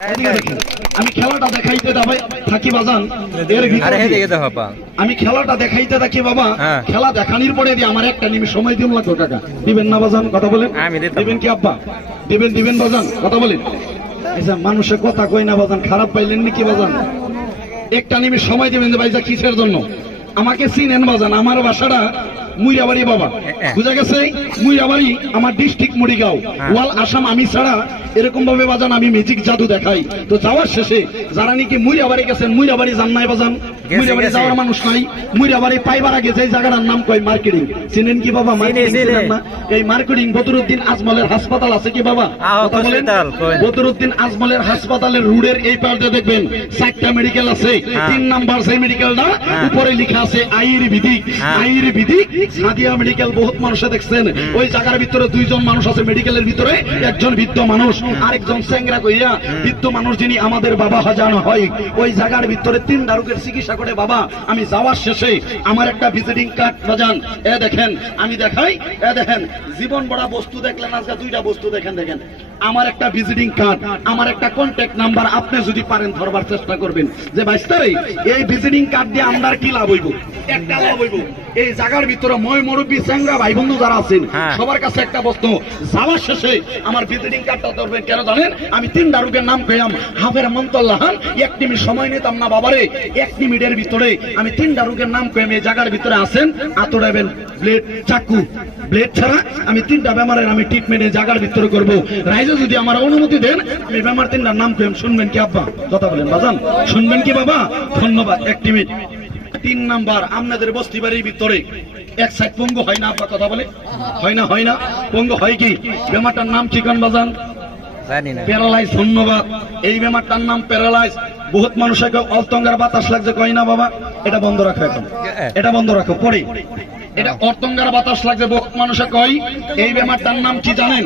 আমি খেলাটা দেখাইতে থাকি বাজান, এর ভিতরে আমি খেলাটা দেখাইতে থাকি বাবা। খেলা দেখানির পরে আমার একটা নিমিষ সময় দিন লাগতো কাকা, দিবেন না বাজান? কথা বলেন, দিবেন কি আব্বা? দিবেন বাজান, কথা বলেন। আচ্ছা, মানুষের কথা কই না বাজান, খারাপ পাইলেন নাকি বাজান? একটা নিমিষ সময় দিবেন যে ভাইজা কিসের জন্য আমাকে চিনেন বাজান? আমার বাসাটা মুইরাবাড়ি বাবা, বুঝা গেছে? মুইরাবাড়ি আমার ডিস্ট্রিক্ট মুড়িগাঁও, ওয়াল আসাম। আমি ছাড়া এরকম ভাবে বাজান আমি ম্যাজিক জাদু দেখাই। তো যাওয়ার শেষে যারা নাকি মুইরাবাড়ি গেছেন, মুইরাবাড়ি যান নাই বাজান? মুইরাবাড়ি যাওয়ার মানুষ নাই। মুইরাবাড়ি পাইবার আগে যে জায়গাটার নাম কয় মার্কেটিং, চিনেন কি বাবা? মার্কেটিং না? এই মার্কেটিং বদরুদ্দিন আজমলের হাসপাতাল আছে কি বাবা? বদরুদ্দিন আজমলের হাসপাতালের রোডের এই পাশে দেখবেন 4টা মেডিকেল আছে। 3 নাম্বার সেই মেডিকেলটা উপরে লেখা আছে আয়ুর্বেদিক। আয়ুর্বেদিক সাদিয়া মেডিকেল। বহুত মানুষে দেখছেন ওই জায়গার ভিতরে 2 জন মানুষ আছে মেডিকেলের ভিতরে, একজন বৃদ্ধ মানুষ, আরেকজন চেংরা কইয়া। বৃদ্ধ মানুষ যিনি আমাদের বাবা হাজানো হয়, ওই জায়গার ভিতরে 3টা রোগের চিকিৎসা করে বাবা। আমি যাওয়ার শেষে আমার একটা ভিজিটিং কার্ড বাজান, এ দেখেন, আমি দেখাই, এ দেখেন, জীবন বড়া বস্তু দেখলেন আজকে 2টা বস্তু দেখেন। আমার একটা ভিজিটিং কার্ড, আমার একটা কন্ট্যাক্ট নাম্বার। আপনি যদি পারেন ধরবার চেষ্টা করবেন যে বাইস্তারে এই ভিজিটিং কার্ড দিয়ে আমরা কি লাভ হইব? একটা লাভ হইব, এই জায়গার ভিতরে মই মুরব্বী চেংরা ভাই বন্ধু যারা আছেন সবার কাছে একটা বস্তু, যাওয়ার শেষে আমার ভিজিটিং কার্ডটা ধরবেন। কেন জানেন? আমি 3টা রোগের নাম কইলাম, হাফের মন্তল্লাহান। 1 মিনিট সময় নিতাম না বাবারে, 1 মিনিটের ভিতরে আমি 3টা রোগের নাম কইলাম। এই জায়গার ভিতরে আছেন আতড়াবেন ব্লেড, চাকু, ব্লেড ছাড়া আমি 3টা বেমারের আমি ট্রিটমেন্ট এই জায়গার ভিতরে করবো। রাইজে যদি আমার অনুমতি দেন আমি বেমার 3টার নাম কইলাম। শুনবেন কি আব্বা? কথা বলেন বাজান, শুনবেন কি বাবা? ধন্যবাদ। 1 মিনিট। 3 নাম্বার, আপনাদের বস্তি বাড়ির ভিতরে এক সাইড পঙ্গু হয় না আব্বা? কথা বলে হয় না? পঙ্গু হয় কি? বেমারটার নাম ঠিকান বাজান? প্যারালাইজ। ধন্যবাদ। এই বেমারটার নাম প্যারালাইজ। বহুত মানুষকে অর্থঙ্গার বাতাস লাগছে কয় না বাবা? এটা বন্ধ রাখো এখন, এটা বন্ধ রাখো। পরে এটা অর্থঙ্গার বাতাস লাগছে বহুত মানুষে কয়। এই বেমারটার নাম কি জানেন?